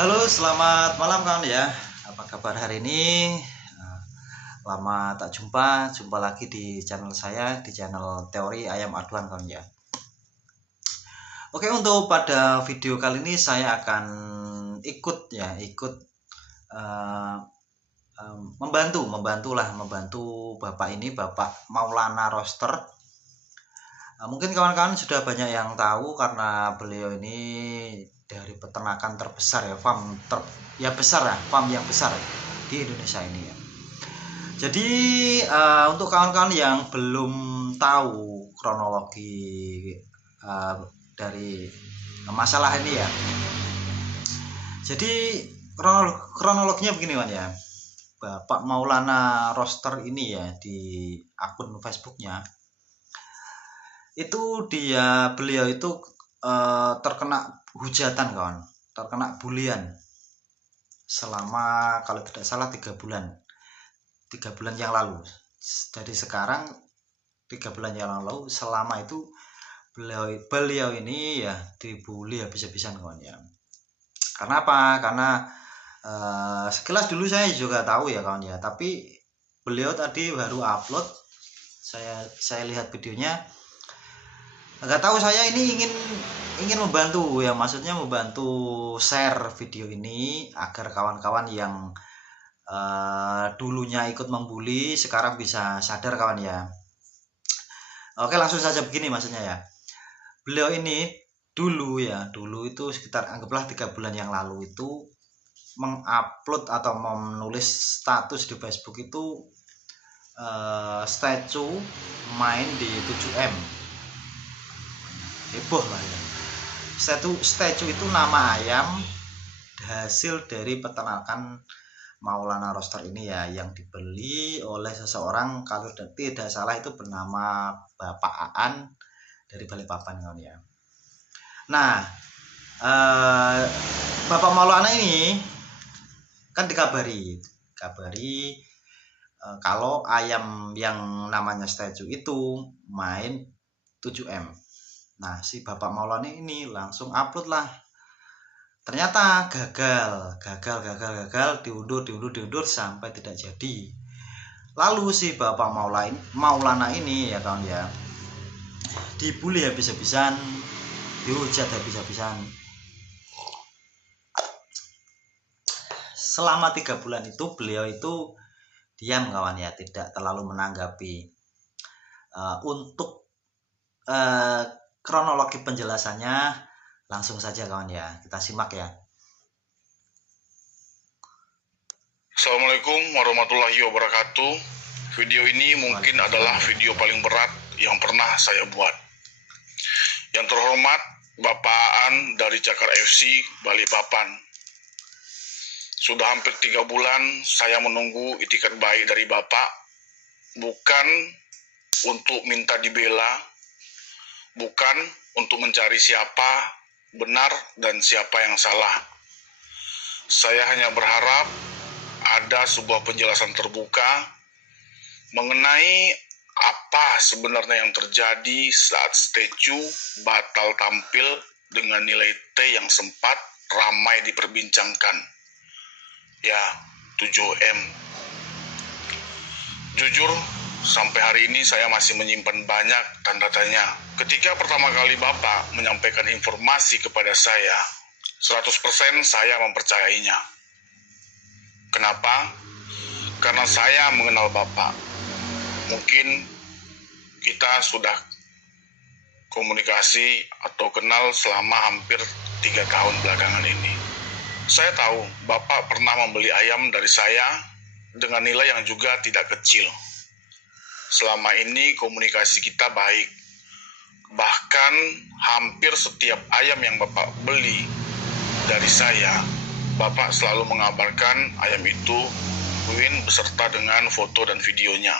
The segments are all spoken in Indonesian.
Halo, selamat malam kawan ya. Apa kabar hari ini? Nah, lama tak jumpa lagi di channel saya, di channel Teori Ayam Aduan kawan ya. Oke, untuk pada video kali ini saya akan ikut uh, membantu Bapak ini, Bapak Maulana Roster. Mungkin kawan-kawan sudah banyak yang tahu karena beliau ini dari peternakan terbesar ya, farm yang besar di Indonesia ini ya. Jadi untuk kawan-kawan yang belum tahu kronologi dari masalah ini ya. Jadi kronologinya begini kan ya. Bapak Maulana Roster ini ya, di akun Facebooknya itu beliau itu terkena hujatan kawan, terkena bulian selama kalau tidak salah 3 bulan yang lalu. Jadi sekarang 3 bulan yang lalu, selama itu beliau ini ya dibully habis-habisan kawan ya. Karena apa? Karena sekilas dulu saya juga tahu ya kawan ya, tapi beliau tadi baru upload, saya lihat videonya. Nggak tahu, saya ini ingin membantu ya, maksudnya membantu share video ini agar kawan-kawan yang dulunya ikut membuli sekarang bisa sadar kawan ya. Oke, langsung saja begini maksudnya ya. Beliau ini dulu itu sekitar anggaplah 3 bulan yang lalu itu mengupload atau menulis status di Facebook itu statue main di 7M. Heboh lah ya. Statue itu nama ayam hasil dari peternakan Maulana Roster ini ya, yang dibeli oleh seseorang, kalau tidak salah itu bernama Bapak Aan dari Balikpapan kawan ya. Nah, Bapak Maulana ini kan dikabari kalau ayam yang namanya statue itu main 7M. Nah, si Bapak Maulana ini langsung upload lah. Ternyata gagal, diundur sampai tidak jadi. Lalu si Bapak Maulana ini ya kawan ya, dibully habis-habisan, dihujat habis-habisan. Selama 3 bulan itu beliau itu diam kawan ya, tidak terlalu menanggapi. Untuk kronologi penjelasannya langsung saja kawan ya, kita simak ya. Assalamualaikum warahmatullahi wabarakatuh. Video ini mungkin adalah video paling berat yang pernah saya buat. Yang terhormat Bapak Aan dari Cakar FC Balikpapan. Sudah hampir 3 bulan saya menunggu itikat baik dari Bapak, bukan untuk minta dibela, bukan untuk mencari siapa benar dan siapa yang salah. Saya hanya berharap ada sebuah penjelasan terbuka mengenai apa sebenarnya yang terjadi saat statue batal tampil dengan nilai T yang sempat ramai diperbincangkan. Ya, 7M. Jujur, sampai hari ini saya masih menyimpan banyak tanda tanya. Ketika pertama kali Bapak menyampaikan informasi kepada saya, 100% saya mempercayainya. Kenapa? Karena saya mengenal Bapak. Mungkin kita sudah komunikasi atau kenal selama hampir 3 tahun belakangan ini. Saya tahu Bapak pernah membeli ayam dari saya dengan nilai yang juga tidak kecil. Selama ini komunikasi kita baik. Bahkan hampir setiap ayam yang Bapak beli dari saya, Bapak selalu mengabarkan ayam itu win beserta dengan foto dan videonya.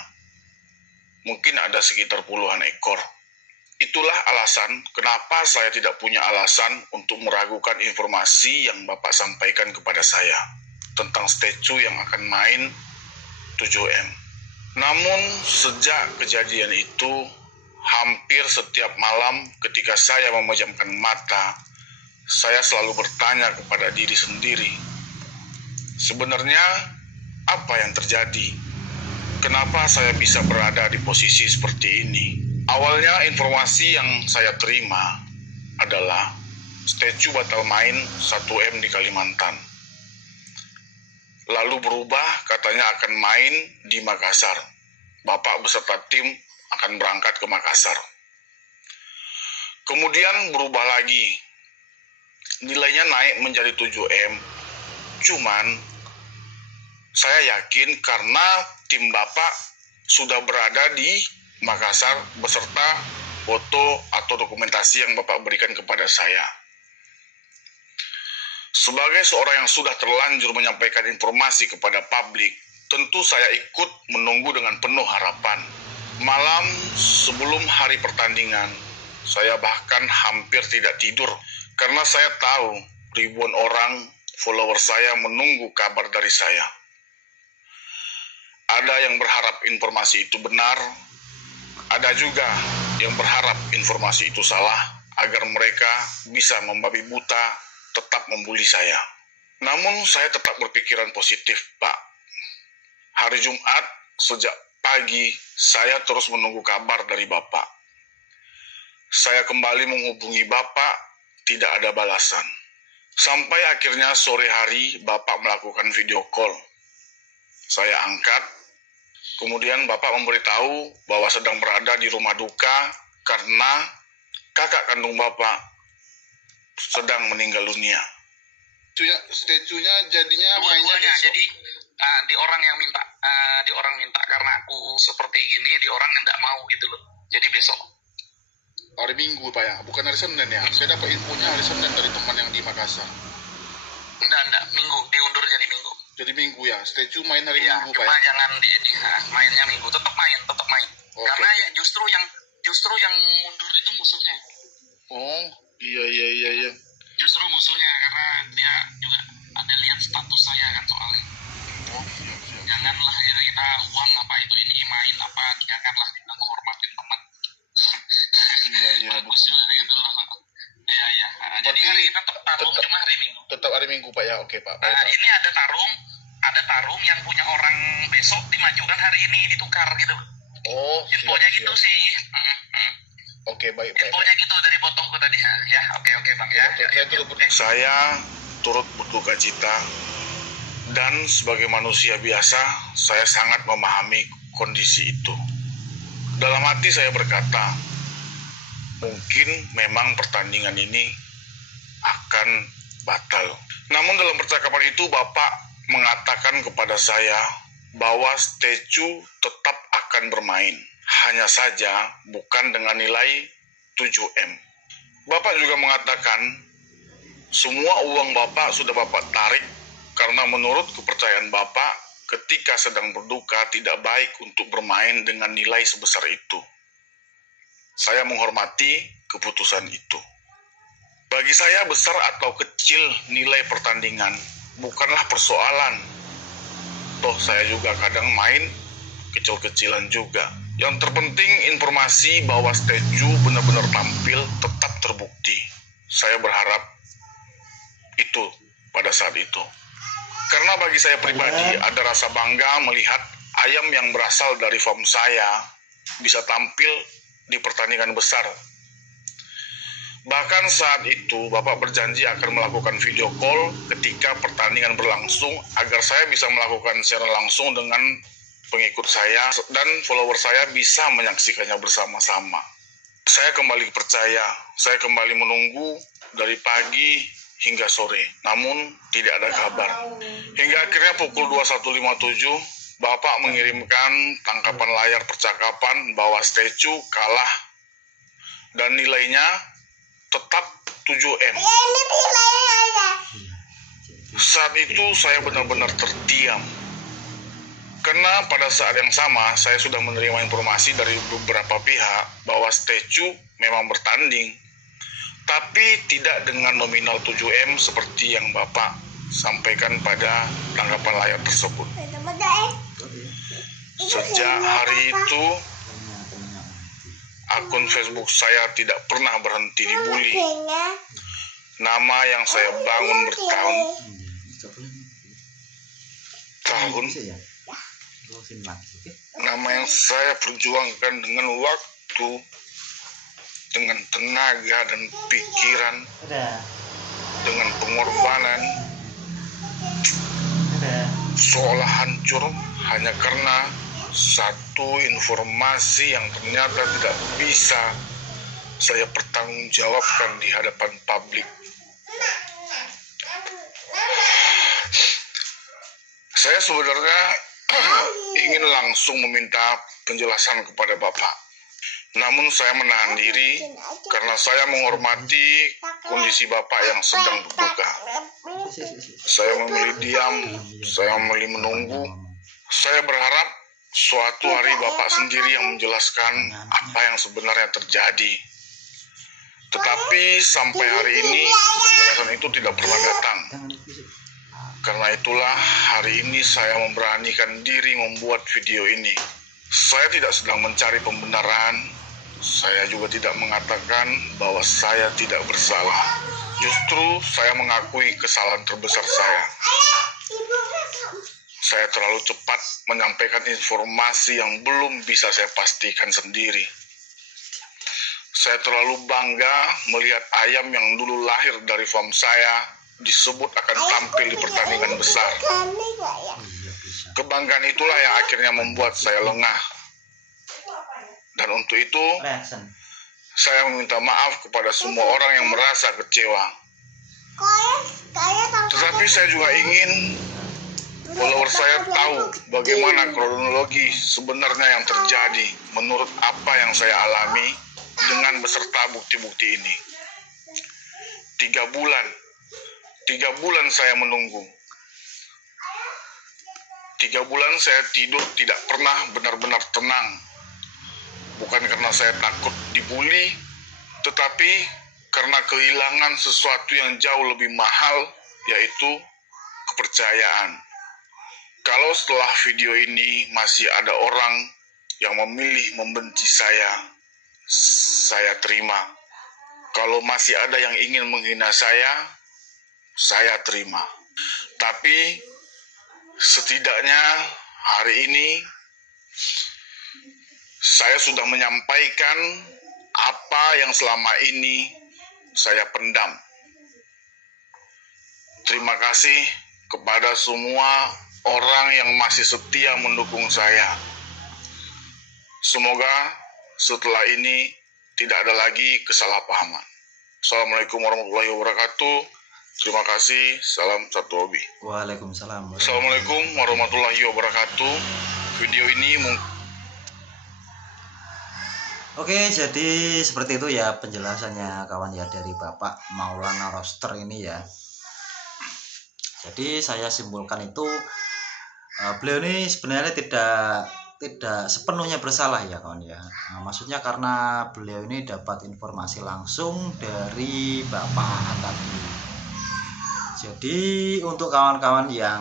Mungkin ada sekitar puluhan ekor. Itulah alasan kenapa saya tidak punya alasan untuk meragukan informasi yang Bapak sampaikan kepada saya tentang statue yang akan main 7M. Namun sejak kejadian itu, hampir setiap malam ketika saya memejamkan mata, saya selalu bertanya kepada diri sendiri, sebenarnya apa yang terjadi? Kenapa saya bisa berada di posisi seperti ini? Awalnya informasi yang saya terima adalah Statue batal main 1M di Kalimantan. Lalu berubah, katanya akan main di Makassar. Bapak beserta tim akan berangkat ke Makassar. Kemudian berubah lagi. Nilainya naik menjadi 7M. Cuman saya yakin karena tim Bapak sudah berada di Makassar beserta foto atau dokumentasi yang Bapak berikan kepada saya. Sebagai seorang yang sudah terlanjur menyampaikan informasi kepada publik, tentu saya ikut menunggu dengan penuh harapan. Malam sebelum hari pertandingan, saya bahkan hampir tidak tidur karena saya tahu ribuan orang follower saya menunggu kabar dari saya. Ada yang berharap informasi itu benar, ada juga yang berharap informasi itu salah agar mereka bisa membabi buta tetap membuli saya. Namun saya tetap berpikiran positif, Pak. Hari Jumat sejak pagi saya terus menunggu kabar dari Bapak. Saya kembali menghubungi Bapak, tidak ada balasan. Sampai akhirnya sore hari Bapak melakukan video call. Saya angkat, kemudian Bapak memberitahu bahwa sedang berada di rumah duka karena kakak kandung Bapak sedang meninggal dunia. Statue-nya jadinya mainnya besok. Jadi di orang yang minta, karena aku seperti gini, di orang yang tidak mau gitu loh. Jadi besok. Hari Minggu Pak ya, bukan hari Senin ya. Saya dapat infonya hari Senin dari teman yang di Makassar. Enggak, Minggu, diundur jadi Minggu. Jadi Minggu ya, statue main hari Ya, Minggu Pak cuma ya. jangan mainnya Minggu, tetap main. Oke. Karena ya justru yang mundur itu musuhnya. Oh, iya. Justru musuhnya karena dia juga ada lihat status saya kan soalnya. Oh, siap. Janganlah kita uang apa itu ini main apa, janganlah kita menghormatin teman. Iya, Bagus betul. juga gitu. Iya. Jadi Berarti hari kita tarung tetap- cuma hari Minggu. Tetap hari Minggu Pak ya. Oke Pak. Nah, ini ada tarung yang punya orang besok dimajukan hari ini, ditukar gitu. Oh, Infonya gitu sih. Oke, baik Pak. Infonya gitu dari botolku tadi. Ya, oke Bang ya. Saya turut berduka. Saya turut berduka cita dan sebagai manusia biasa, saya sangat memahami kondisi itu. Dalam hati saya berkata, mungkin memang pertandingan ini akan batal. Namun dalam percakapan itu Bapak mengatakan kepada saya bahwa statue tetap akan bermain. Hanya saja bukan dengan nilai 7M. Bapak juga mengatakan semua uang Bapak sudah Bapak tarik karena menurut kepercayaan Bapak ketika sedang berduka tidak baik untuk bermain dengan nilai sebesar itu. Saya menghormati keputusan itu. Bagi saya besar atau kecil nilai pertandingan bukanlah persoalan. Toh saya juga kadang main kecil-kecilan juga. Yang terpenting informasi bahwa statue benar-benar tampil tetap terbukti. Saya berharap itu pada saat itu. Karena bagi saya pribadi ada rasa bangga melihat ayam yang berasal dari farm saya bisa tampil di pertandingan besar. Bahkan saat itu Bapak berjanji akan melakukan video call ketika pertandingan berlangsung agar saya bisa melakukan siaran langsung dengan pengikut saya dan follower saya bisa menyaksikannya bersama-sama. Saya kembali percaya, saya kembali menunggu dari pagi hingga sore, namun tidak ada kabar. Hingga akhirnya pukul 21.57, Bapak mengirimkan tangkapan layar percakapan bahwa statue kalah dan nilainya tetap 7M. Saat itu saya benar-benar terdiam. Karena pada saat yang sama saya sudah menerima informasi dari beberapa pihak bahwa statue memang bertanding, tapi tidak dengan nominal 7M seperti yang Bapak sampaikan pada tanggapan layar tersebut. Sejak hari itu, akun Facebook saya tidak pernah berhenti dibully. nama yang saya bangun bertahun-tahun, Bisa ya. Terusin lagi, oke? nama yang saya perjuangkan dengan waktu, dengan tenaga dan pikiran, Udah. dengan pengorbanan, seolah hancur hanya karena satu informasi yang ternyata tidak bisa saya pertanggungjawabkan di hadapan publik. Saya sebenarnya ingin langsung meminta penjelasan kepada Bapak. Namun saya menahan diri karena saya menghormati kondisi Bapak yang sedang berduka. Saya memilih diam, saya memilih menunggu. Saya berharap suatu hari Bapak sendiri yang menjelaskan apa yang sebenarnya terjadi. Tetapi sampai hari ini penjelasan itu tidak pernah datang. Karena itulah hari ini saya memberanikan diri membuat video ini. Saya tidak sedang mencari pembenaran. Saya juga tidak mengatakan bahwa saya tidak bersalah. Justru saya mengakui kesalahan terbesar saya. Saya terlalu cepat menyampaikan informasi yang belum bisa saya pastikan sendiri. Saya terlalu bangga melihat ayam yang dulu lahir dari farm saya disebut akan tampil di pertandingan besar. Kebanggaan itulah yang akhirnya membuat saya lengah. Dan untuk itu, saya meminta maaf kepada semua orang yang merasa kecewa. Tetapi saya juga ingin followers saya tahu bagaimana kronologi sebenarnya yang terjadi menurut apa yang saya alami dengan beserta bukti-bukti ini. 3 bulan saya menunggu. 3 bulan saya tidur tidak pernah benar-benar tenang. Bukan karena saya takut dibully, tetapi karena kehilangan sesuatu yang jauh lebih mahal, yaitu kepercayaan. Kalau setelah video ini masih ada orang yang memilih membenci saya terima. Kalau masih ada yang ingin menghina saya terima. Tapi setidaknya hari ini saya sudah menyampaikan apa yang selama ini saya pendam. Terima kasih kepada semua orang yang masih setia mendukung saya. Semoga setelah ini tidak ada lagi kesalahpahaman. Assalamualaikum warahmatullahi wabarakatuh. Terima kasih. Salam satu hobi. Waalaikumsalam. Assalamualaikum warahmatullahi wabarakatuh. Video ini Oke, jadi seperti itu ya penjelasannya kawan ya dari Bapak Maulana Roster ini ya. Jadi saya simpulkan itu beliau ini sebenarnya tidak sepenuhnya bersalah ya kawan ya. Maksudnya karena beliau ini dapat informasi langsung dari Bapak tadi. Jadi untuk kawan-kawan yang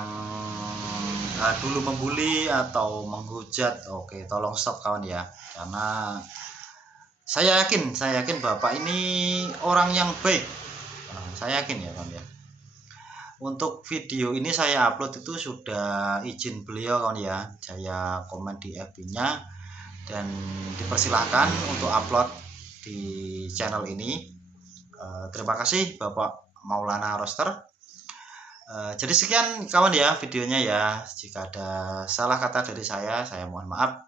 dulu membuli atau menghujat, oke, tolong stop kawan ya. Karena saya yakin Bapak ini orang yang baik. Saya yakin ya kawan ya. Untuk video ini saya upload itu sudah izin beliau kawan ya. Saya komen di FB-nya dan dipersilahkan untuk upload di channel ini. Terima kasih Bapak Maulana Roster. Jadi sekian kawan ya videonya ya. Jika ada salah kata dari saya mohon maaf.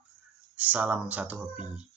Salam satu hobi.